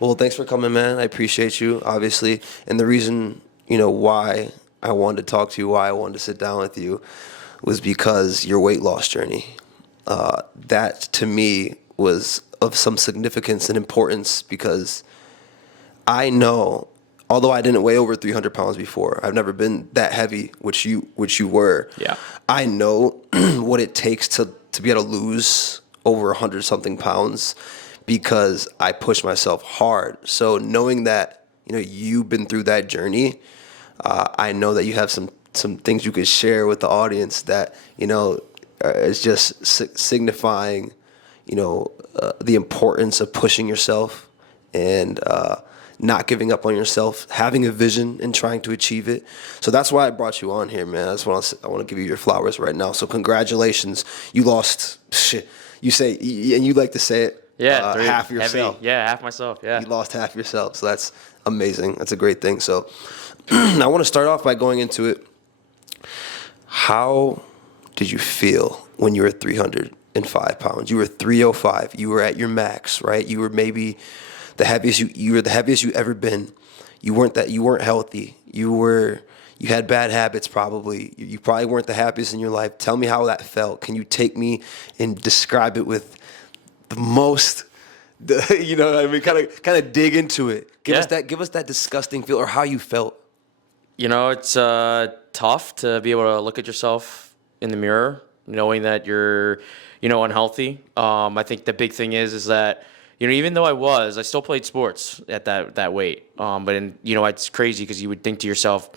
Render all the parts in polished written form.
Well, thanks for coming, man. I appreciate you, obviously. And the reason, why I wanted to talk to you, why I wanted to sit down with you, was because your weight loss journey. That to me was of some significance and importance because I know, although I didn't weigh over 300 pounds before, I've never been that heavy, which you were. Yeah. I know what it takes to be able to lose over 100 something pounds because I push myself hard. So knowing that, you've been through that journey, I know that you have some things you could share with the audience that, is just signifying, the importance of pushing yourself and not giving up on yourself, having a vision and trying to achieve it. So that's why I brought you on here, man. I want to give you your flowers right now. So congratulations. You lost shit. You say, and you like to say it, Yeah, half yourself. Heavy. Yeah, half myself. Yeah. You lost half yourself. So that's amazing. That's a great thing. So I want to start off by going into it. How did you feel when you were 305 pounds? You were 305. You were at your max, right? You were maybe you were the heaviest you ever been. You weren't healthy. You had bad habits probably. You probably weren't the happiest in your life. Tell me how that felt. Can you take me and describe it with the most kind of dig into it. Give us that disgusting feel or how you felt. It's tough to be able to look at yourself in the mirror, knowing that you're, unhealthy. I think the big thing is that, even though I still played sports at that weight. It's crazy because you would think to yourself,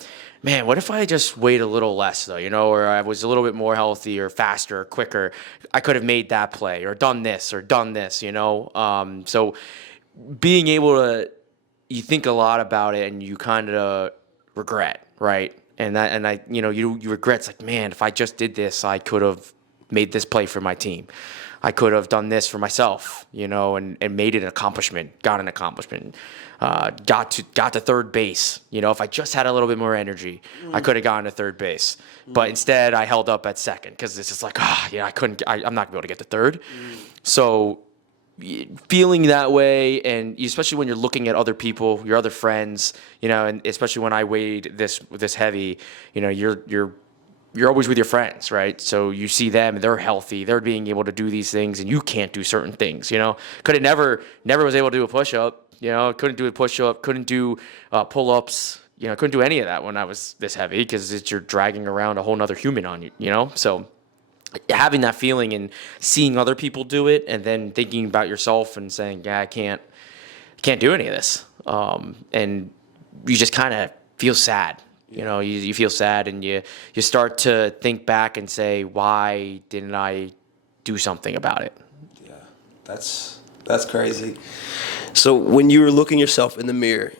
man, what if I just weighed a little less though, or I was a little bit more healthy or faster or quicker. I could have made that play or done this, So being able to, you think a lot about it and you kind of regret, right? You regret, it's like, man, if I just did this, I could have made this play for my team. I could have done this for myself, and made it an accomplishment, got an accomplishment, got to third base. If I just had a little bit more energy, I could have gotten to third base. But instead, I held up at second because it's just like, I couldn't. I'm not gonna be able to get to third. So feeling that way, and especially when you're looking at other people, your other friends, and especially when I weighed this heavy, you're always with your friends, right? So you see them, they're healthy, they're being able to do these things, and you can't do certain things, never was able to do a push-up, couldn't do a push-up, couldn't do pull-ups, couldn't do any of that when I was this heavy because you're dragging around a whole nother human on you, So having that feeling and seeing other people do it and then thinking about yourself and saying, yeah, I can't do any of this. And you just kind of feel sad. You feel sad and you start to think back and say, why didn't I do something about it? Yeah, that's crazy. So when you were looking yourself in the mirror,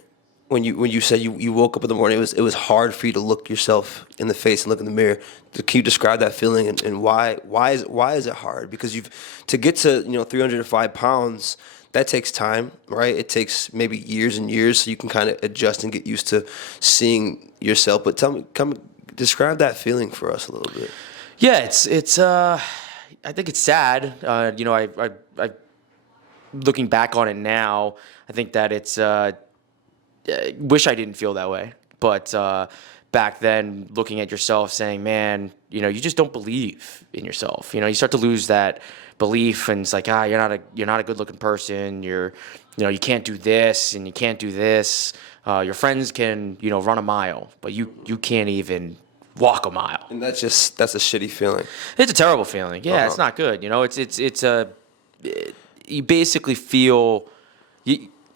when you said you woke up in the morning, it was hard for you to look yourself in the face and look in the mirror. Can you describe that feeling and why is it hard? Because to get to 305 pounds. That takes time, right? It takes maybe years and years so you can kind of adjust and get used to seeing yourself. But describe that feeling for us a little bit. Yeah, it's I think it's sad. I looking back on it now, I think that it's wish I didn't feel that way. But back then, looking at yourself, saying, "Man, you just don't believe in yourself." You start to lose that belief, and it's like, you're not a good looking person. You can't do this and you can't do this. Your friends can, run a mile, but you can't even walk a mile. And that's a shitty feeling. It's a terrible feeling. Yeah, It's not good. You basically feel.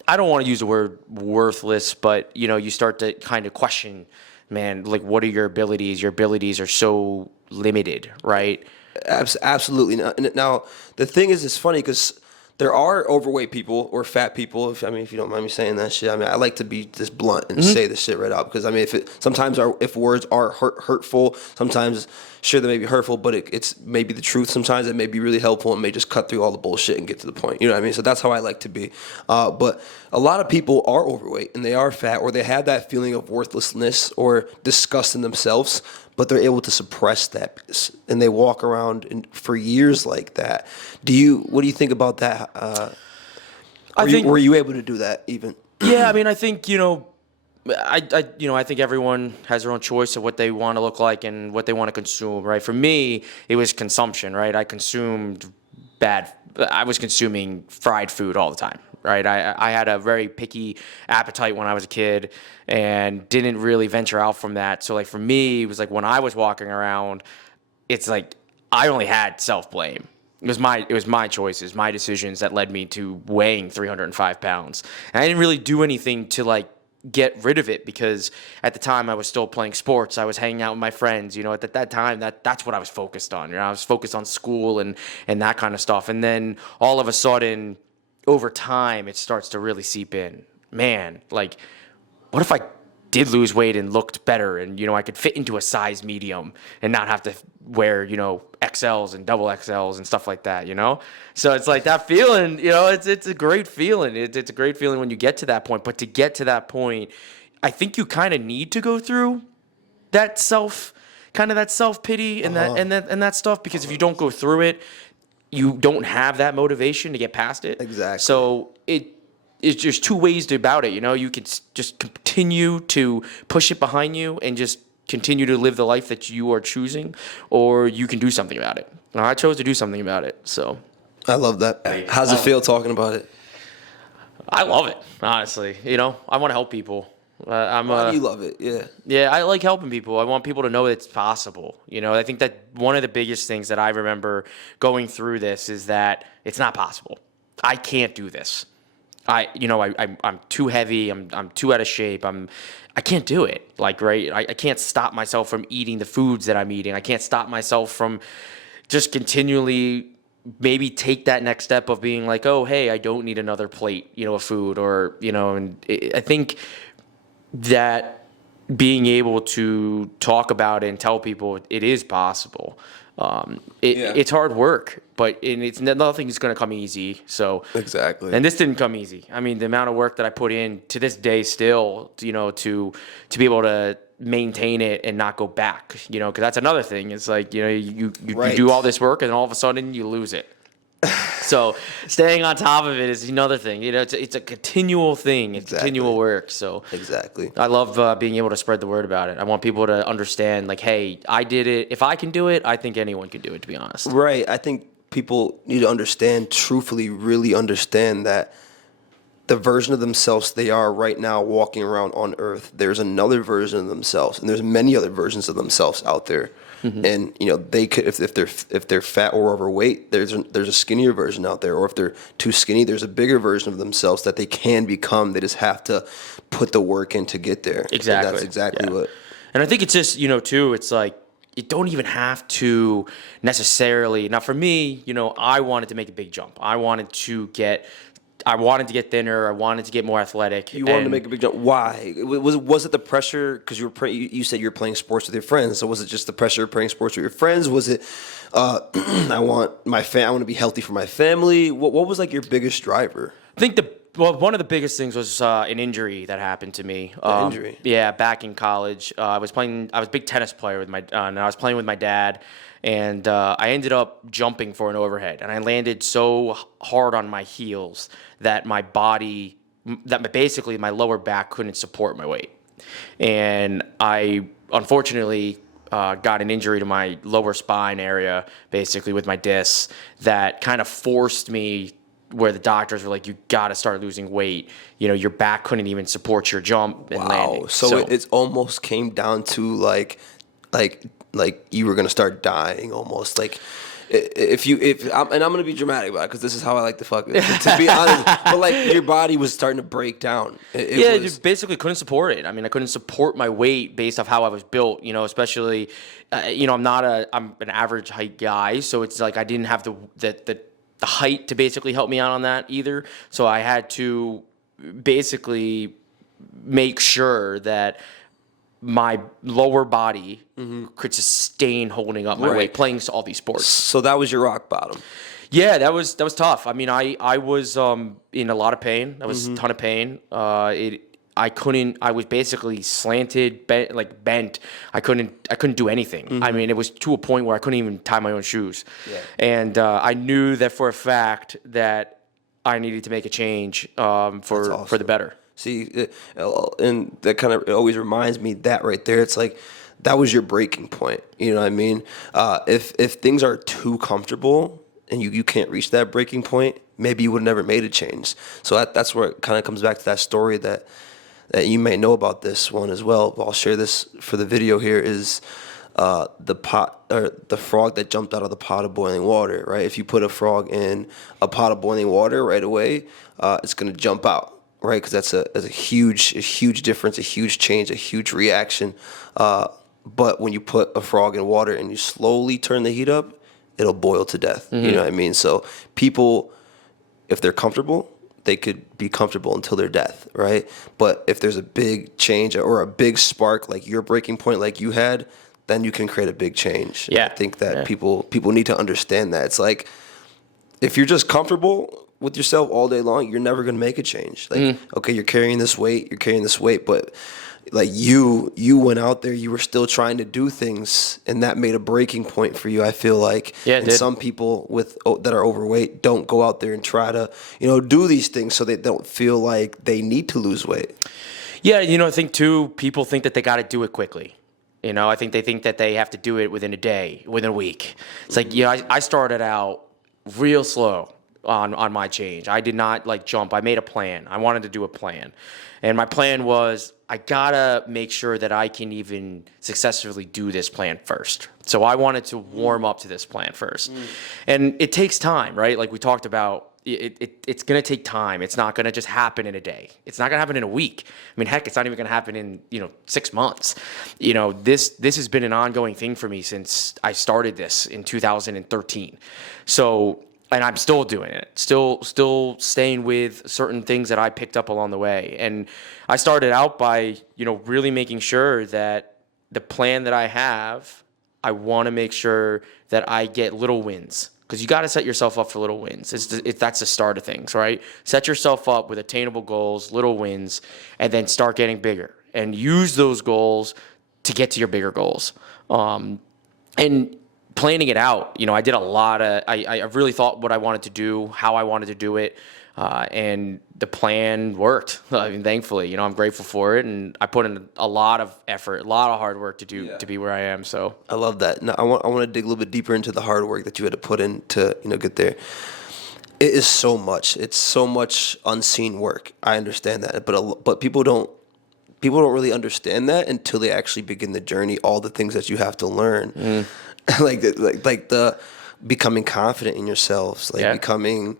I don't want to use the word worthless, but you start to kind of question, man, like, what are your abilities? Your abilities are so limited, right? Absolutely. Now, the thing is, it's funny because there are overweight people or fat people. If you don't mind me saying that shit, I like to be just blunt and say this shit right out because if words are hurtful, sometimes sure they may be hurtful, but it's maybe the truth. Sometimes it may be really helpful and may just cut through all the bullshit and get to the point. You know what I mean? So that's how I like to be. But a lot of people are overweight and they are fat, or they have that feeling of worthlessness or disgust in themselves, but they're able to suppress that, and they walk around for years like that. What do you think about that? Were you able to do that even? Yeah, I mean, I think, I think everyone has their own choice of what they want to look like and what they want to consume, right? For me, it was consumption, right? I was consuming fried food all the time, right? I had a very picky appetite when I was a kid and didn't really venture out from that. So like for me, it was like when I was walking around, it's like I only had self-blame. It was my choices, my decisions that led me to weighing 305 pounds. And I didn't really do anything to like get rid of it because at the time I was still playing sports. I was hanging out with my friends. At that time, that's what I was focused on. I was focused on school and that kind of stuff. And then all of a sudden, over time, it starts to really seep in. Man, like, what if I did lose weight and looked better and, I could fit into a size medium and not have to wear, XLs and double XLs and stuff like that, So it's like that feeling, it's a great feeling. It's a great feeling when you get to that point. But to get to that point, I think you kind of need to go through that self-pity and that stuff, because if you don't go through it, you don't have that motivation to get past it. Exactly. So it's just two ways about it. You could just continue to push it behind you and just continue to live the life that you are choosing, or you can do something about it. Now, I chose to do something about it. So I love that. How's it feel talking about it? I love it, honestly. I want to help people. Why do you love it? Yeah. Yeah, I like helping people. I want people to know it's possible. I think that one of the biggest things that I remember going through this is that it's not possible. I can't do this. I'm too heavy. I'm too out of shape. I can't do it. Like, right. I can't stop myself from eating the foods that I'm eating. I can't stop myself from just continually maybe take that next step of being like, oh, hey, I don't need another plate, of food, or, and I think that being able to talk about it and tell people it is possible. It's hard work, but nothing's going to come easy. So exactly. And this didn't come easy. I mean, the amount of work that I put in to this day still, to be able to maintain it and not go back, because that's another thing. It's like, you do all this work and all of a sudden you lose it. So staying on top of it is another thing. It's a continual thing. It's continual work. So exactly. I love being able to spread the word about it. I want people to understand, like, hey, I did it. If I can do it, I think anyone can do it, to be honest. Right. I think people need to understand, truthfully, really understand that the version of themselves they are right now walking around on Earth, there's another version of themselves, and there's many other versions of themselves out there. Mm-hmm. And they could, if they're fat or overweight, there's a skinnier version out there, or if they're too skinny, there's a bigger version of themselves that they can become. They just have to put the work in to get there. Exactly. And that's exactly what. And I think it's just too. It's like you don't even have to necessarily. Now, for me, I wanted to make a big jump. I wanted to get thinner. I wanted to get more athletic. You wanted to make a big jump. Why? Was it the pressure? Because you said you were playing sports with your friends. So was it just the pressure of playing sports with your friends? Was it I want to be healthy for my family? What was like your biggest driver? I think one of the biggest things was an injury that happened to me. Injury? Yeah, back in college. I was a big tennis player and I was playing with my dad. And I ended up jumping for an overhead, and I landed so hard on my heels that basically my lower back couldn't support my weight. And I unfortunately got an injury to my lower spine area, basically with my discs, that kind of forced me, where the doctors were like, you got to start losing weight. Your back couldn't even support your jump and landing. So it almost came down to like you were gonna start dying almost. Like I'm gonna be dramatic about it because this is how I like to fuck it. To be honest, but like your body was starting to break down. You basically couldn't support it. I mean, I couldn't support my weight based off how I was built. Especially, I'm an average height guy, so it's like I didn't have the height to basically help me out on that either. So I had to basically make sure that my lower body could sustain holding up my weight playing all these sports. So that was your rock bottom. Yeah, that was tough. I mean, I was in a lot of pain. That was a ton of pain. I was basically slanted, bent. I couldn't do anything. Mm-hmm. I mean, it was to a point where I couldn't even tie my own shoes. Yeah. And I knew that for a fact that I needed to make a change for awesome. the better. See, and that kind of always reminds me that right there. It's like that was your breaking point. You know what I mean? If things are too comfortable and you can't reach that breaking point, maybe you would have never made a change. So that's where it kind of comes back to that story that you may know about this one as well. But I'll share this for the video here. Is the pot or the frog that jumped out of the pot of boiling water? Right? If you put a frog in a pot of boiling water right away, it's going to jump out. Right, because that's a huge difference, a huge change, a huge reaction. But when you put a frog in water and you slowly turn the heat up, it'll boil to death. You know what I mean? So people, if they're comfortable, they could be comfortable until their death, right? But if there's a big change or a big spark like your breaking point like you had, then you can create a big change. Yeah. And I think that people need to understand that. It's like if you're just comfortable with yourself all day long, you're never going to make a change. Like, okay, you're carrying this weight, but like you went out there, you were still trying to do things, and that made a breaking point for you. I feel like, and some people that are overweight don't go out there and try to, do these things so they don't feel like they need to lose weight. Yeah, I think too, people think that they got to do it quickly. I think they think that they have to do it within a day, within a week. It's like, I started out real slow on my change. I did not jump. I made a plan. I wanted to do a plan. And my plan was I gotta make sure that I can even successfully do this plan first. So I wanted to warm up to this plan first. And it takes time, right? Like we talked about, it's going to take time. It's not going to just happen in a day. It's not going to happen in a week. I mean, heck, it's not even going to happen in, 6 months. This has been an ongoing thing for me since I started this in 2013. So, and I'm still doing it, still staying with certain things that I picked up along the way. And I started out by, really making sure that the plan that I have, I want to make sure that I get little wins. Because you got to set yourself up for little wins. That's the start of things, right? Set yourself up with attainable goals, little wins, and then start getting bigger. And use those goals to get to your bigger goals. And planning it out, I did a lot of, I really thought what I wanted to do, how I wanted to do it, and the plan worked. I mean, thankfully, I'm grateful for it, and I put in a lot of effort, a lot of hard work to be where I am. So I love that. Now I want to dig a little bit deeper into the hard work that you had to put in to get there. It is so much. It's so much unseen work. I understand that, but people don't really understand that until they actually begin the journey. All the things that you have to learn. like the becoming confident in yourselves, becoming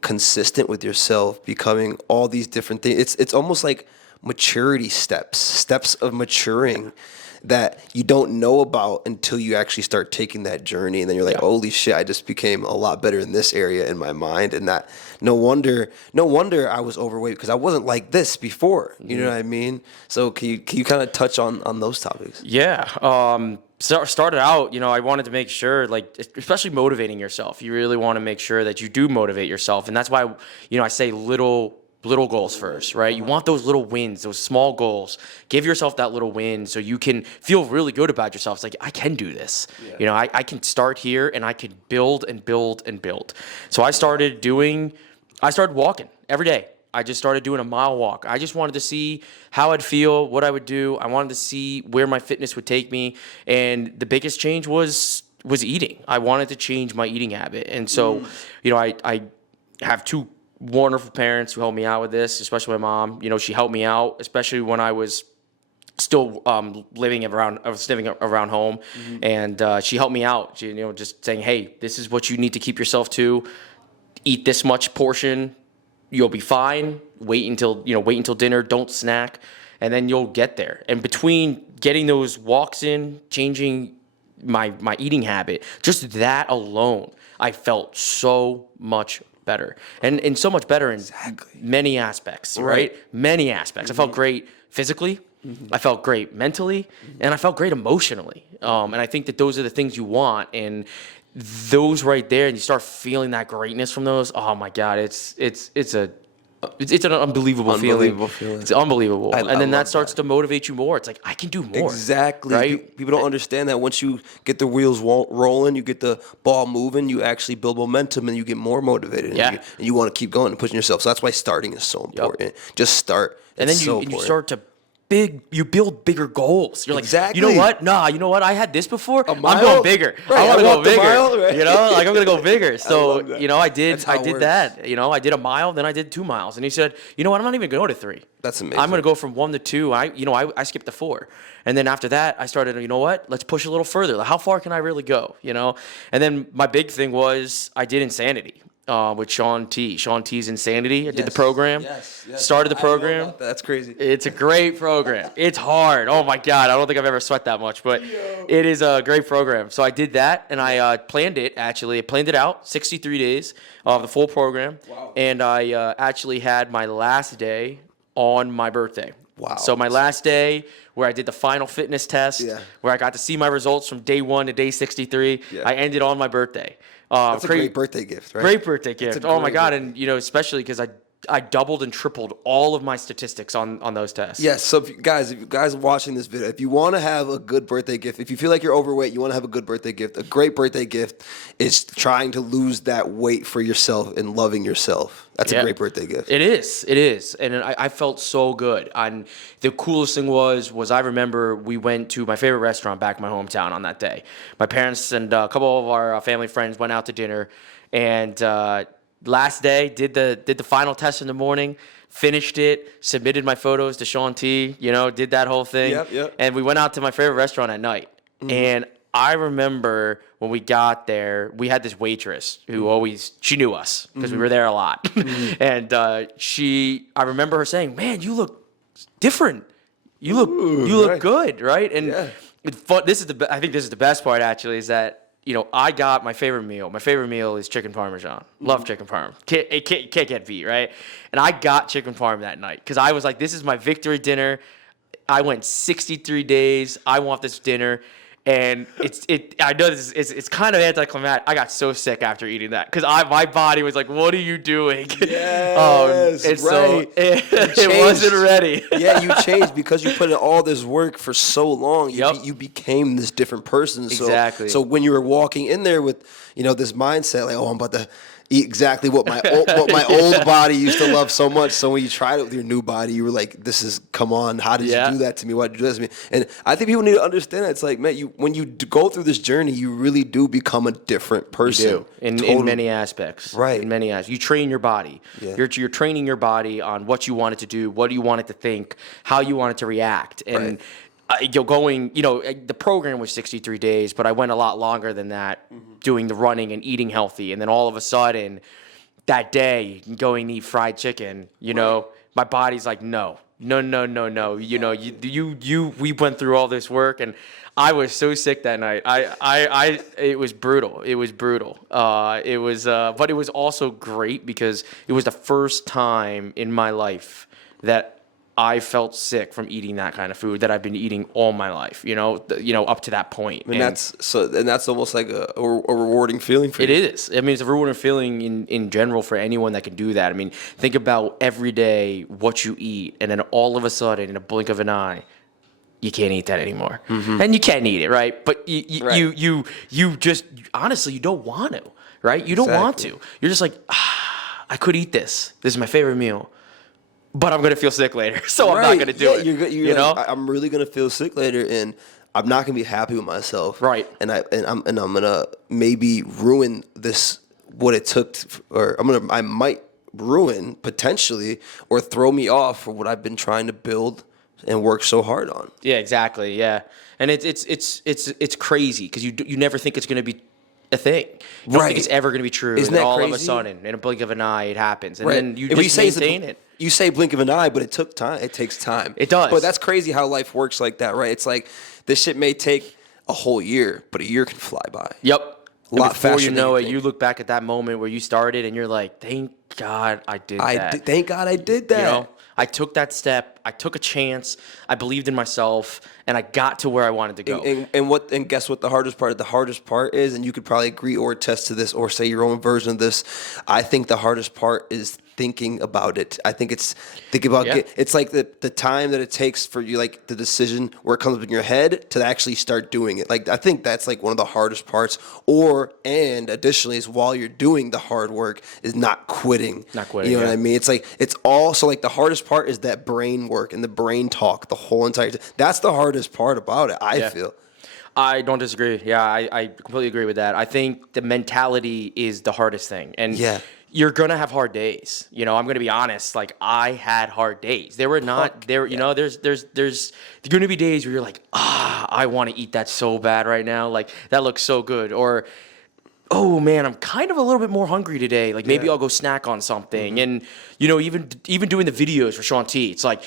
consistent with yourself, becoming all these different things. It's almost like maturity steps of maturing that you don't know about until you actually start taking that journey, and then you're like, holy shit, I just became a lot better in this area in my mind, and that no wonder I was overweight because I wasn't like this before. You know what I mean? So can you kind of touch on those topics? Yeah. Started out, I wanted to make sure, especially motivating yourself. You really want to make sure that you do motivate yourself. And that's why, I say little goals first, right? You want those little wins, those small goals. Give yourself that little win so you can feel really good about yourself. It's like, I can do this. Yeah. I can start here and I can build and build and build. So I started walking every day. I just started doing a mile walk. I just wanted to see how I'd feel, what I would do. I wanted to see where my fitness would take me. And the biggest change was eating. I wanted to change my eating habit. And so, I have two wonderful parents who helped me out with this, especially my mom. She helped me out, especially when I was still living around home. And she helped me out. She, just saying, hey, this is what you need to keep yourself to. Eat this much portion. You'll be fine. Wait until dinner. Don't snack, and then you'll get there. And between getting those walks in, changing my eating habit, just that alone, I felt so much better, and so much better in many aspects. Right? Many aspects. I felt great physically. I felt great mentally, and I felt great emotionally. And I think that those are the things you want. And those right there, and you start feeling that greatness from those. Oh my God, it's a It's an unbelievable feeling. It's unbelievable. I And then that love starts to motivate you more. It's like, I can do more. Exactly. Right? People don't understand that once you get the wheels rolling, you get the ball moving, you actually build momentum and you get more motivated. Yeah. And you want to keep going and pushing yourself. So that's why starting is so important. Just start. And then you start to you build bigger goals. You're like, Exactly. you know what? Nah, you know what? I had this before. I'm mile? going bigger. Right, I want I to go walked a bigger. mile, right? You know, like I'm gonna go bigger. So love that. you know, I did That's how it works. that. You know, I did a mile, then I did 2 miles, and he said, you know what? I'm not even going to 3. That's amazing. I'm gonna go from 1 to 2. I skipped to 4, and then after that, I started. You know what? Let's push a little further. Like, how far can I really go? You know, and then my big thing was I did Insanity. With Sean T. Sean T's Insanity. I did the program. Yes. Started the program. That's crazy. It's a great program. It's hard. Oh my God. I don't think I've ever sweat that much, but it is a great program. So I did that and I planned it actually. I planned it out 63 days of the full program. Wow. And I actually had my last day on my birthday. Wow. So my last day where I did the final fitness test, where I got to see my results from day 1 to day 63, I ended on my birthday. That's a great birthday gift, right? Great birthday gift. Oh my God. And, you know, especially because I doubled and tripled all of my statistics on those tests. Yes. So, if you guys watching this video, if you want to have a good birthday gift, if you feel like you're overweight, you want to have a good birthday gift, a great birthday gift is trying to lose that weight for yourself and loving yourself. That's a great birthday gift. It is. And I felt so good. And the coolest thing was I remember we went to my favorite restaurant back in my hometown on that day. My parents and a couple of our family friends went out to dinner, and last day did the final test in the morning, finished it, submitted my photos to Sean T, you know, did that whole thing. Yep. And we went out to my favorite restaurant at night. And I remember when we got there, we had this waitress who she knew us because we were there a lot. And I remember her saying, "Man, you look different. You look good, right?" And I think this is the best part actually, is that, you know, I got my favorite meal. My favorite meal is chicken parmesan. Love chicken parm. Can't get beat, right? And I got chicken parm that night because I was like, this is my victory dinner. I went 63 days. I want this dinner. And I know it's kind of anticlimactic. I got so sick after eating that because my body was like, "What are you doing?" Yes, and right. So it wasn't ready. Yeah, you changed because you put in all this work for so long. You became this different person. So, exactly. So when you were walking in there with, you know, this mindset like, "Oh, I'm about to eat exactly what my old body used to love so much." So when you tried it with your new body, you were like, come on, how did you do that to me? Why did you do that to me? And I think people need to understand that. It's like, man, when you go through this journey, you really do become a different person. You do. In many aspects. Right. In many aspects. You train your body. Yeah. You're training your body on what you want it to do, what you want it to think, how you want it to react. And the program was 63 days, but I went a lot longer than that doing the running and eating healthy. And then all of a sudden, that day, going and eat fried chicken, you know, my body's like, no. You know, we went through all this work, and I was so sick that night. It was brutal. But it was also great because it was the first time in my life that I felt sick from eating that kind of food that I've been eating all my life, up to that point. And that's almost like a rewarding feeling for you. It is. I mean, it's a rewarding feeling in general for anyone that can do that. I mean, think about every day what you eat, and then all of a sudden, in a blink of an eye, you can't eat that anymore. And you can't eat it, right? But you just, honestly, you don't want to, right? You don't want to. You're just like, I could eat this. This is my favorite meal. But I'm gonna feel sick later, so I'm not gonna do it. You're like, I'm really gonna feel sick later, and I'm not gonna be happy with myself. Right. And I'm gonna maybe ruin this what it took, I might ruin potentially or throw me off for what I've been trying to build and work so hard on. Yeah, exactly. Yeah, and it's crazy because you never think it's gonna be a thing. You don't think it's ever gonna be true. Isn't that all crazy? of a sudden, in a blink of an eye, it happens, and then you if just maintain it. You say blink of an eye, but it took time. It takes time. It does. But that's crazy how life works like that, right? It's like this shit may take a whole year, but a year can fly by. Yep. A lot before faster you know than it, think. you look back at that moment where you started, and you're like, "Thank God I did that." Thank God I did that. You know, I took that step. I took a chance, I believed in myself, and I got to where I wanted to go. And guess what the hardest part? The hardest part is, and you could probably agree or attest to this or say your own version of this. I think the hardest part is thinking about it. I think it's thinking about it's like the time that it takes for you, like the decision where it comes up in your head to actually start doing it. Like I think that's like one of the hardest parts. And additionally, is while you're doing the hard work is not quitting. Not quitting. You know what I mean? It's like it's also like the hardest part is that brain work and the brain talk the whole entire time. That's the hardest part about it. I feel. I don't disagree. Yeah, I completely agree with that. I think the mentality is the hardest thing. And you're going to have hard days. You know, I'm going to be honest. Like, I had hard days. They were not, there. You know, there's going to be days where you're like, I want to eat that so bad right now. Like, that looks so good. Or, oh, man, I'm kind of a little bit more hungry today. Like, maybe I'll go snack on something. And, you know, even doing the videos for Shaun T, it's like,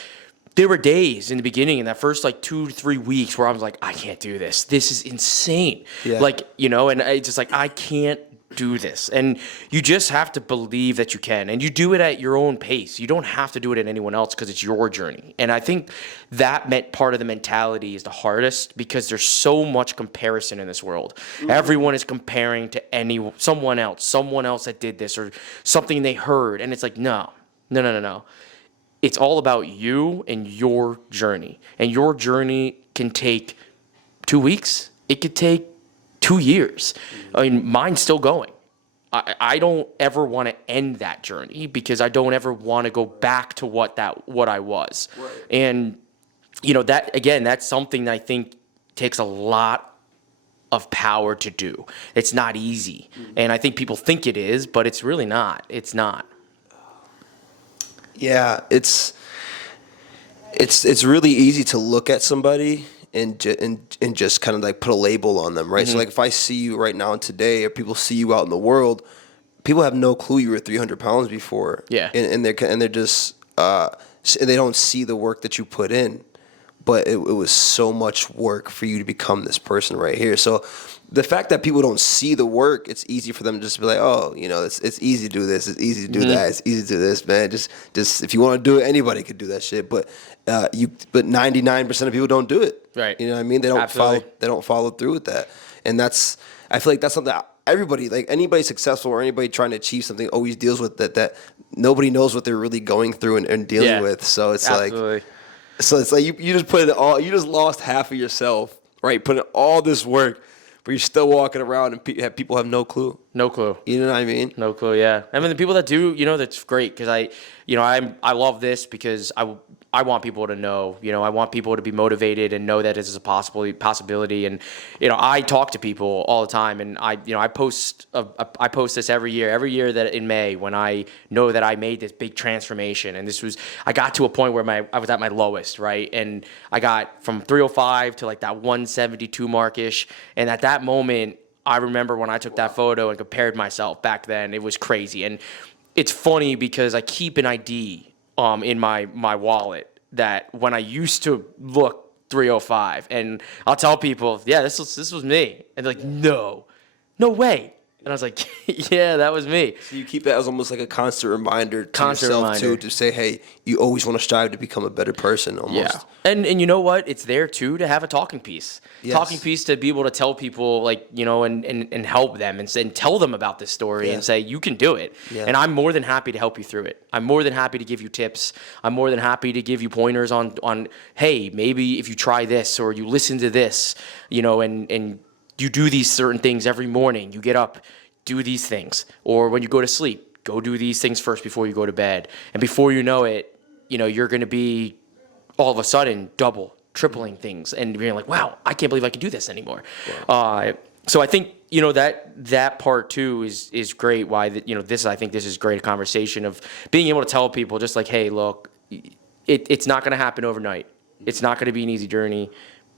there were days in the beginning in that first like 2 to 3 weeks where I was like, I can't do this. This is insane. Yeah. Like, you know, and it's just like, I can't do this. And you just have to believe that you can. And you do it at your own pace. You don't have to do it at anyone else because it's your journey. And I think that meant part of the mentality is the hardest because there's so much comparison in this world. Mm-hmm. Everyone is comparing to someone else that did this or something they heard. And it's like, no. It's all about you and your journey. And your journey can take 2 weeks. It could take 2 years. I mean, mine's still going. I don't ever want to end that journey because I don't ever want to go back to what I was. Right. And, you know, that's something that I think takes a lot of power to do. It's not easy. Mm-hmm. And I think people think it is, but it's really not. It's not. Yeah, it's really easy to look at somebody and just kind of like put a label on them, right? Mm-hmm. So like if I see you right now and today, or people see you out in the world, people have no clue you were 300 pounds before. Yeah, and they're just they don't see the work that you put in, but it was so much work for you to become this person right here. So the fact that people don't see the work, it's easy for them to just be like, oh, you know, it's easy to do this, it's easy to do that, it's easy to do this, man. Just if you want to do it, anybody could do that shit. But 99% of people don't do it. Right. You know what I mean? They don't follow through with that. And I feel like that's something that everybody, like anybody successful or anybody trying to achieve something always deals with that nobody knows what they're really going through and dealing with. So it's like you just put it all, you just lost half of yourself, right? Put in all this work. But you're still walking around and people have no clue. No clue. You know what I mean? No clue, yeah. I mean, the people that do, you know, that's great because I love this because I want people to know, you know, I want people to be motivated and know that this is a possibility. And, you know, I talk to people all the time and I post this every year that in May when I know that I made this big transformation. And I got to a point where I was at my lowest, right? And I got from 305 to like that 172 markish. And at that moment, I remember when I took that photo and compared myself back then, it was crazy. And it's funny because I keep an ID in my wallet that when I used to look 305, and I'll tell people, yeah, this was me, and they're like, no way. And I was like, yeah, that was me. So you keep that as almost like a constant reminder to yourself too, to say, hey, you always want to strive to become a better person almost. Yeah. And you know what? It's there too to have a talking piece. Yes. Talking piece to be able to tell people like, you know, and help them and tell them about this story and say, you can do it. Yeah. And I'm more than happy to help you through it. I'm more than happy to give you tips. I'm more than happy to give you pointers on hey, maybe if you try this or you listen to this, you know, and you do these certain things every morning. You get up, do these things. Or when you go to sleep, go do these things first before you go to bed. And before you know it, you know, you're going to be all of a sudden tripling things. And being like, wow, I can't believe I can do this anymore. Wow. So I think, you know, that part too is great. Why, you know, I think this is great conversation of being able to tell people just like, hey, look, it's not going to happen overnight. It's not going to be an easy journey,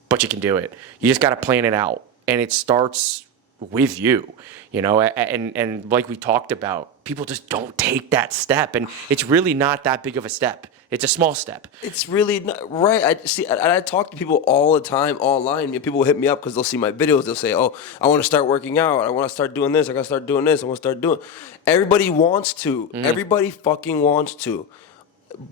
but you can do it. You just got to plan it out. And it starts with you, you know, and like we talked about, people just don't take that step. And it's really not that big of a step. It's a small step. It's really not, right. I talk to people all the time online. People will hit me up because they'll see my videos. They'll say, oh, I want to start working out. I want to start doing this. I got to start doing this. I want to start doing. Everybody wants to. Mm-hmm. Everybody fucking wants to.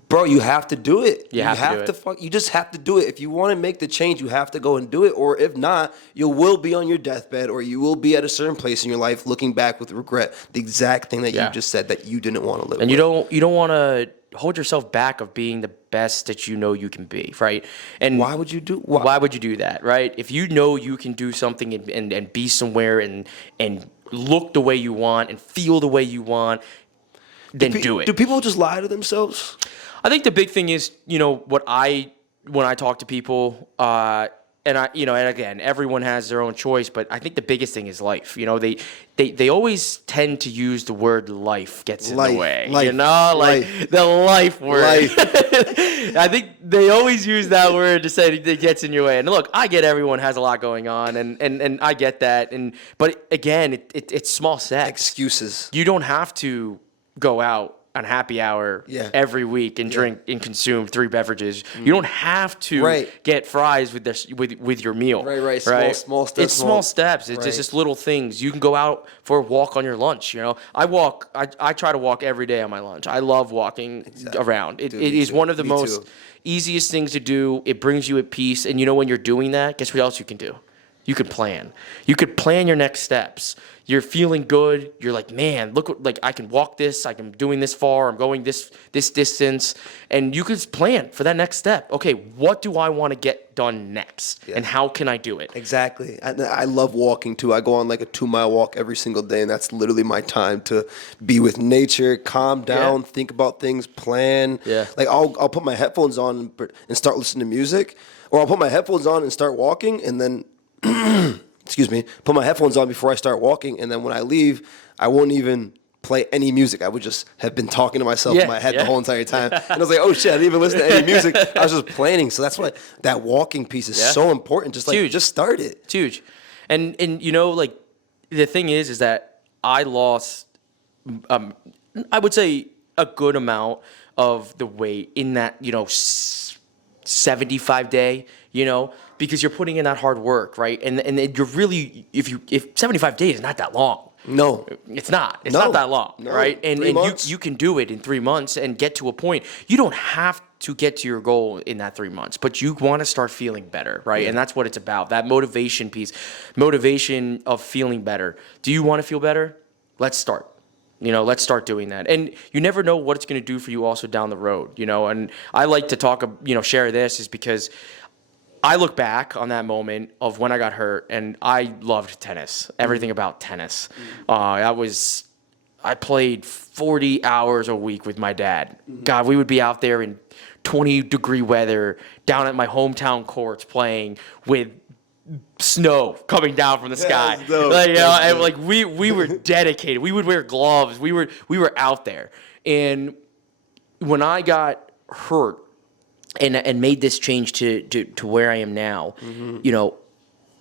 Bro, you have to do it. You have to do it. You just have to do it. If you want to make the change, you have to go and do it. Or if not, you will be on your deathbed, or you will be at a certain place in your life looking back with regret. The exact thing that you just said that you didn't want to live. And with. you don't want to hold yourself back of being the best that you know you can be, right? And why would you do? Why would you do that, right? If you know you can do something and be somewhere and look the way you want and feel the way you want, then do it. Do people just lie to themselves? I think the big thing is, when I talk to people, and again, everyone has their own choice, but I think the biggest thing is life. They always tend to use the word life gets in the way. The life word. Life. I think they always use that word to say it gets in your way. And look, I get everyone has a lot going on, and I get that. But again, it's small steps. Excuses. You don't have to go out on happy hour every week and drink and consume 3 beverages. You don't have to get fries with your meal. Right. Small steps. It's small steps. It's just little things. You can go out for a walk on your lunch. I try to walk every day on my lunch. I love walking around. It is one of the most easiest things to do. It brings you at peace. And when you're doing that, guess what else you can do? You could plan. You could plan your next steps. You're feeling good. You're like, man, look, I can walk this. I'm doing this far. I'm going this distance. And you could plan for that next step. Okay, what do I want to get done next? And how can I do it? Exactly. I love walking too. I go on like a 2-mile walk every single day, and that's literally my time to be with nature, calm down, think about things, plan. Yeah. Like I'll put my headphones on and start listening to music, or I'll put my headphones on and start walking, and then put my headphones on before I start walking, and then when I leave, I won't even play any music. I would just have been talking to myself in my head the whole entire time. And I was like, oh shit, I didn't even listen to any music. I was just planning. So that's why that walking piece is so important. Just huge. Just start it. It's huge. And the thing is that I lost, I would say a good amount of the weight in that, 75 day, because you're putting in that hard work, right? And you're really, if 75 days is not that long. No, it's not. It's not that long, right? And you can do it in 3 months and get to a point. You don't have to get to your goal in that 3 months, but you want to start feeling better, right? And that's what it's about. That motivation piece, motivation of feeling better. Do you want to feel better? Let's start. Let's start doing that. And you never know what it's going to do for you also down the road, and I like to talk, share this is because I look back on that moment of when I got hurt, and I loved tennis, everything about tennis. I played 40 hours a week with my dad. God, we would be out there in 20-degree weather down at my hometown courts playing with snow coming down from the sky. We were dedicated. We would wear gloves. We were out there. And when I got hurt and made this change to where I am now,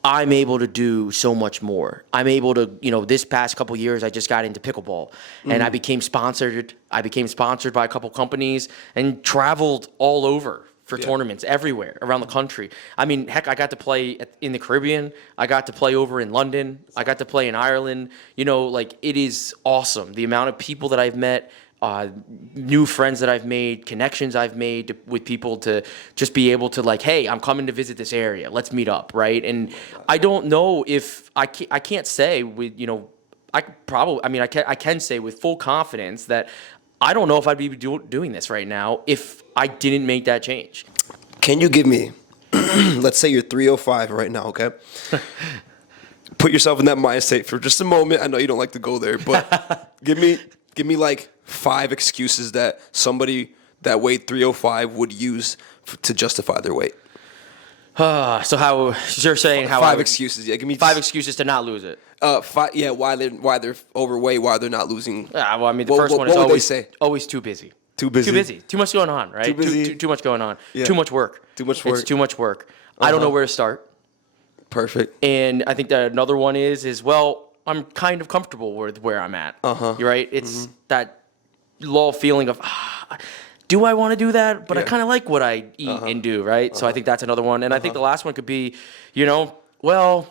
I'm able to do so much more. I'm able to, this past couple years, I just got into pickleball, and I became sponsored. I became sponsored by a couple companies and traveled all over for tournaments everywhere around the country. I mean, heck, I got to play in the Caribbean. I got to play over in London. I got to play in Ireland. It is awesome. The amount of people that I've met, new friends that I've made, connections I've made with people to just be able to hey, I'm coming to visit this area. Let's meet up, right? And I don't know if I can't say with I can say with full confidence that I don't know if I'd be doing this right now if I didn't make that change. Can you give me, let's say you're 305 right now, okay? Put yourself in that mindset for just a moment. I know you don't like to go there, but give me like 5 excuses that somebody that weighed 305 would use to justify their weight. So how you're saying how 5 excuses? Yeah, give me 5 excuses to not lose it. 5. Yeah, why they're overweight, why they're not losing. The first one is always too busy. Too busy. Too much going on, right? Too busy. Too much going on. Yeah. Too much work. It's too much work. I don't know where to start. Perfect. And I think that another one is I'm kind of comfortable with where I'm at. You're right. It's that low feeling of do I want to do that? But I kind of like what I eat and do, right? So I think that's another one. And I think the last one could be, why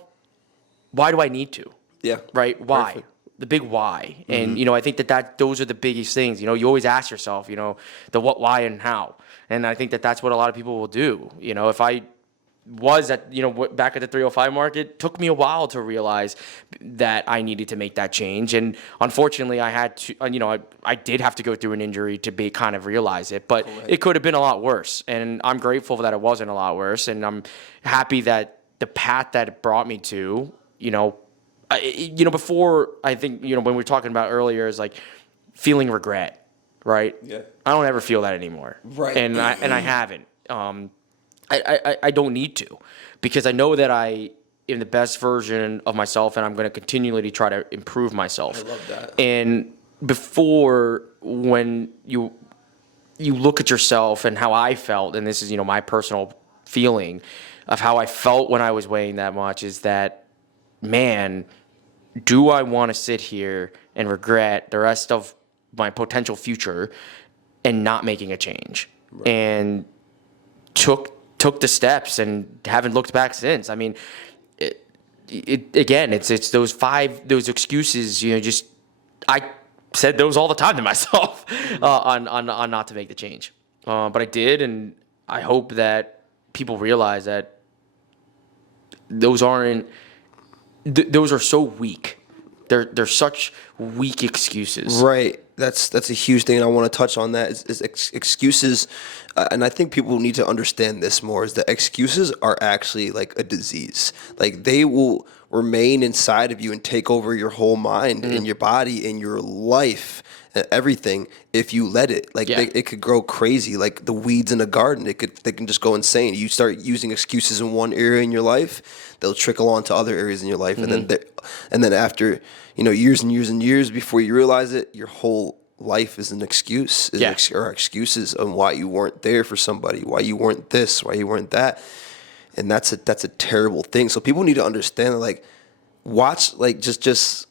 do I need to? Yeah. Right? Why? Perfect. the big why. And, you know, I think that those are the biggest things. You know, you always ask yourself, you know, the what, why, and how. And I think that that's what a lot of people will do. You know, if I was at, you know, back at the 305 market, took me a while to realize that I needed to make that change. And unfortunately, I had to, you know, I did have to go through an injury to be kind of realize it, but it could have been a lot worse. And I'm grateful that it wasn't a lot worse. And I'm happy that the path that it brought me to, you know, before, I think, you know, when we were talking about earlier is like feeling regret, right? Yeah. I don't ever feel that anymore. Right. And I haven't. I don't need to, because I know that I am the best version of myself, and I'm going to continually try to improve myself. I love that. And before, when you look at yourself and how I felt, and this is, you know, my personal feeling of how I felt when I was weighing that much, is that, man, do I want to sit here and regret the rest of my potential future and not making a change? Right. And took the steps and haven't looked back since. I mean, again, it's those excuses, you know, just, I said those all the time to myself on not to make the change. But I did, and I hope that people realize that those aren't, those are so weak. They're such weak excuses. Right. That's a huge thing, and I want to touch on that. Is excuses, and I think people need to understand this more. Is that excuses are actually like a disease. Like, they will remain inside of you and take over your whole mind and your body and your life and everything if you let it. Like, it could grow crazy, like the weeds in a garden. They can just go insane. You start using excuses in one area in your life, they'll trickle on to other areas in your life, and then after, you know, years and years and years before you realize it, your whole life is an excuse, or excuses on why you weren't there for somebody, why you weren't this, why you weren't that, and that's a terrible thing. So people need to understand that, like, watch, like, just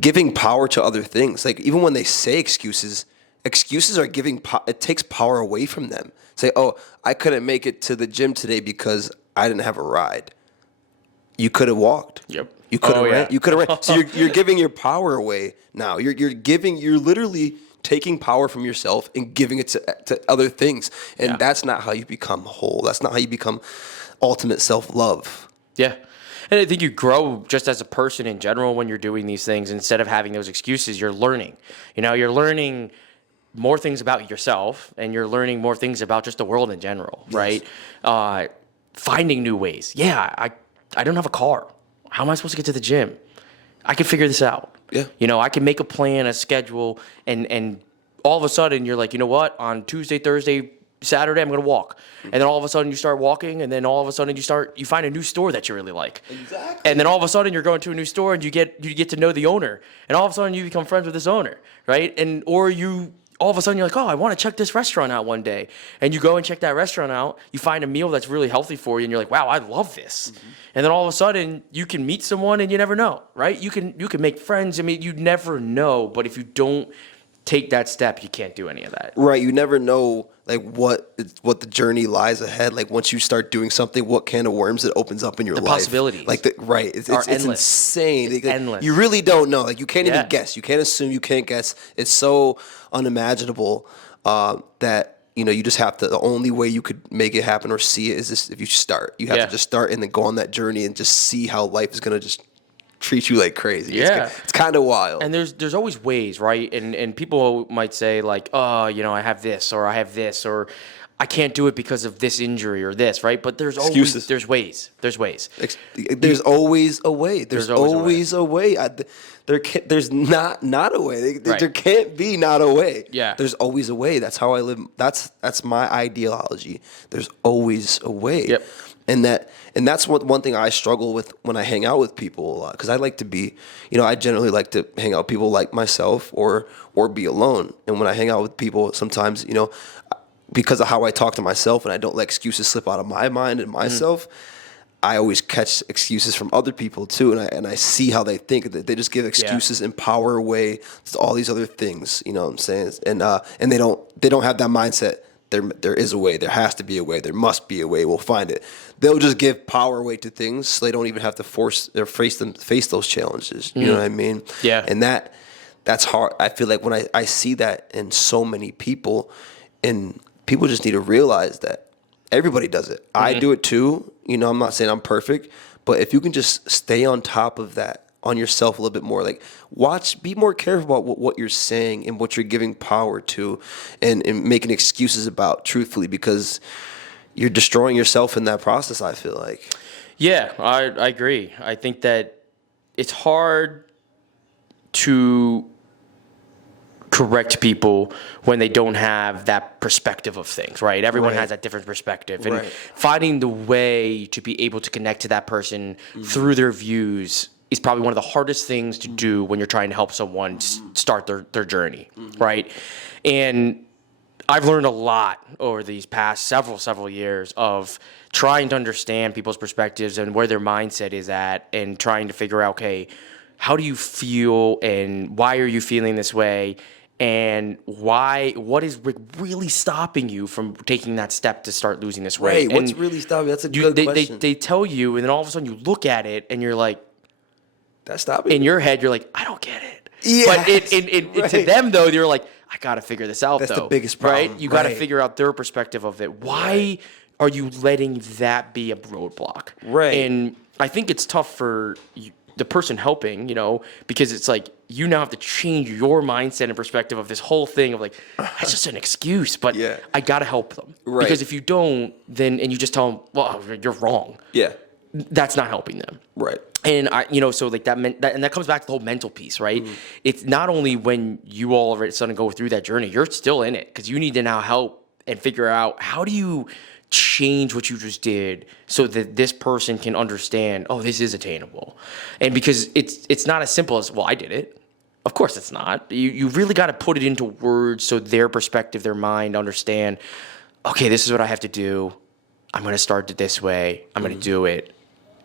giving power to other things. Like, even when they say excuses are giving it takes power away from them. Say, oh, I couldn't make it to the gym today because I didn't have a ride. You could have walked. Yep. You could have ran. You could have ran. So you're giving your power away now. You're literally taking power from yourself and giving it to other things. And that's not how you become whole. That's not how you become ultimate self-love. Yeah. And I think you grow just as a person in general when you're doing these things. Instead of having those excuses, you're learning. You know, you're learning more things about yourself, and you're learning more things about just the world in general, right? Finding new ways. Yeah, I don't have a car. How am I supposed to get to the gym? I can figure this out. Yeah. You know, I can make a plan, a schedule, and all of a sudden you're like, you know what? On Tuesday, Thursday, Saturday, I'm going to walk. And then all of a sudden you start walking, and then all of a sudden you find a new store that you really like. Exactly. And then all of a sudden you're going to a new store, and you get to know the owner. And all of a sudden you become friends with this owner, right? And or you all of a sudden you're like, oh, I want to check this restaurant out one day. And you go and check that restaurant out. You find a meal that's really healthy for you, and you're like, wow, I love this. Mm-hmm. And then all of a sudden you can meet someone, and you never know, right? You can make friends. I mean, you never know. But if you don't take that step, you can't do any of that. Right. You never know, like, what the journey lies ahead. Like, once you start doing something, what can of worms it opens up in your life. The possibilities. Like, it's insane. It's endless. You really don't know. Like, you can't even guess. You can't assume. You can't guess. It's so unimaginable that, you know, you just have to, the only way you could make it happen or see it is this, if you start. You have to just start and then go on that journey and just see how life is going to just treat you like crazy. Yeah. It's kind of wild. And there's always ways, right? And people might say, like, oh, you know, I have this, or I have this, or I can't do it because of this injury or this, right? But there's excuses. Always, there's ways. There's ways. There's always a way. There's always a way. There's not a way. There can't be not a way. Yeah. There's always a way. That's how I live. That's my ideology. There's always a way. Yep. And that's one thing I struggle with when I hang out with people a lot, because I like to be, you know, I generally like to hang out with people like myself or be alone. And when I hang out with people, sometimes, you know, because of how I talk to myself and I don't let excuses slip out of my mind and myself, I always catch excuses from other people too, and I see how they think. They just give excuses and power away to all these other things. You know what I'm saying? And they don't have that mindset there is a way, there has to be a way, there must be a way, we'll find it. They'll just give power away to things so they don't even have to force or face those challenges. You know what I mean? Yeah. And that's hard. I feel like when I see that in so many people, and people just need to realize that everybody does it. I do it too. You know, I'm not saying I'm perfect, but if you can just stay on top of that, on yourself a little bit more, like be more careful about what you're saying and what you're giving power to, and making excuses about, truthfully, because you're destroying yourself in that process, I feel like. Yeah, I agree. I think that it's hard to correct people when they don't have that perspective of things, right? Everyone Right. has that different perspective. And Right. finding the way to be able to connect to that person through their views is probably one of the hardest things to do when you're trying to help someone start their journey, right? And I've learned a lot over these past several years of trying to understand people's perspectives and where their mindset is at, and trying to figure out, okay, how do you feel and why are you feeling this way? And what is really stopping you from taking that step to start losing this weight? Right. What's And really stopping? That's a good question. they tell you, and then all of a sudden you look at it and you're like, That's stopping. in your head, you're like, I don't get it. Yes, But to right. them, though, they're like, I got to figure this out, That's though. the biggest problem, Right? You got to right. figure out their perspective of it. Why are you letting that be a roadblock? Right. And I think it's tough for the person helping, because it's like you now have to change your mindset and perspective of this whole thing of like, that's just an excuse, but Yeah. I got to help them. Right. Because if you don't, then, and you just tell them, well, you're wrong, Yeah. that's not helping them. Right. And so like and that comes back to the whole mental piece, right? It's not only when you all of a sudden go through that journey, you're still in it, because you need to now help and figure out, how do you change what you just did so that this person can understand, oh, this is attainable. And because it's not as simple as, well, I did it. Of course it's not. You really got to put it into words so their perspective, their mind understand, okay, this is what I have to do. I'm going to start it this way. I'm going to do it.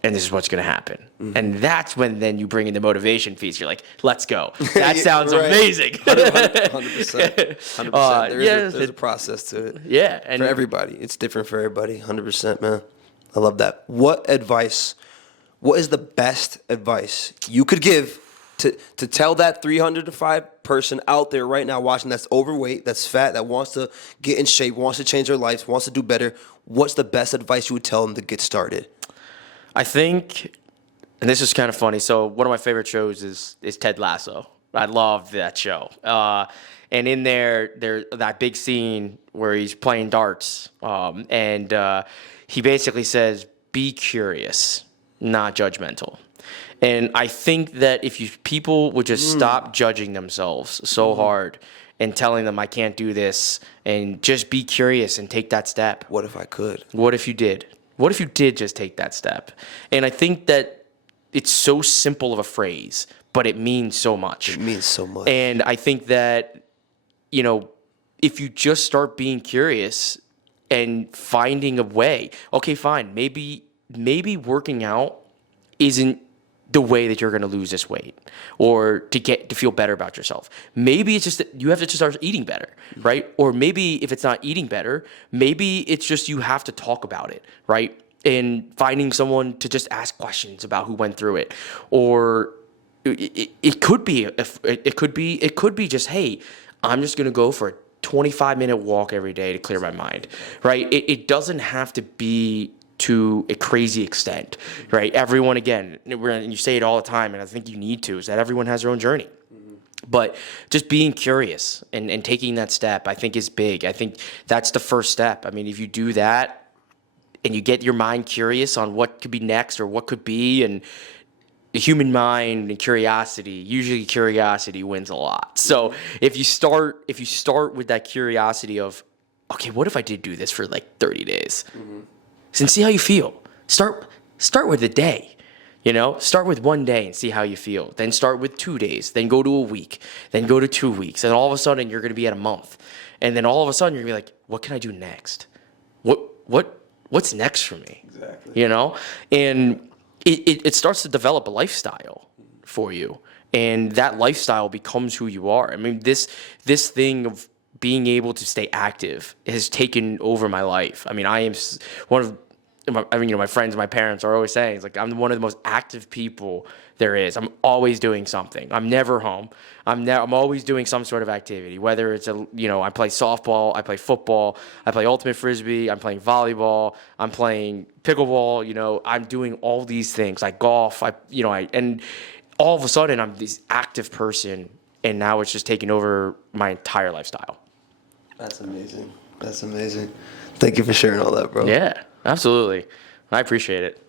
And this is what's going to happen. And that's when then you bring in the motivation piece. You're like, let's go. That sounds Right. amazing. 100%. 100%. There's a process to it. Yeah. And For everybody. It's different for everybody. 100%, man. I love that. What is the best advice you could give to tell that 305 person out there right now watching, that's overweight, that's fat, that wants to get in shape, wants to change their life, wants to do better? What's the best advice you would tell them to get started? I think, and this is kind of funny. So one of my favorite shows is Ted Lasso. I love that show. And in there's that big scene where he's playing darts, and he basically says, "Be curious, not judgmental." And I think that if people would just stop judging themselves so hard and telling them, I can't do this, and just be curious and take that step. What if I could? What if you did? What if you did just take that step? And I think that it's so simple of a phrase, but it means so much. It means so much. And I think that, if you just start being curious and finding a way, okay, fine, maybe working out isn't the way that you're going to lose this weight or to feel better about yourself. Maybe it's just that you have to just start eating better, right? Or maybe if it's not eating better, maybe it's just you have to talk about it, right? And finding someone to just ask questions about who went through it. Or it could be just, hey, I'm just going to go for a 25-minute walk every day to clear my mind, right? It doesn't have to be to a crazy extent, right? Everyone, again, and you say it all the time, and I think you need to, is that everyone has their own journey. But just being curious and taking that step, I think, is big. I think that's the first step. I mean, if you do that and you get your mind curious on what could be next or what could be, and the human mind and usually curiosity wins a lot. So if you start with that curiosity of, okay, what if I did do this for like 30 days? And see how you feel. Start with a day, start with one day and see how you feel. Then start with 2 days, then go to a week, then go to 2 weeks. And all of a sudden you're going to be at a month. And then all of a sudden you're going to be like, what can I do next? What's next for me? Exactly. And it starts to develop a lifestyle for you. And that lifestyle becomes who you are. I mean, this thing of being able to stay active has taken over my life. I mean, I am one of my friends, my parents are always saying, it's like, I'm one of the most active people there is. I'm always doing something. I'm never home. I'm always doing some sort of activity, whether it's I play softball, I play football, I play ultimate frisbee, I'm playing volleyball, I'm playing pickleball, I'm doing all these things. I golf, and all of a sudden I'm this active person, and now it's just taking over my entire lifestyle. That's amazing. That's amazing. Thank you for sharing all that, bro. Yeah, absolutely. I appreciate it.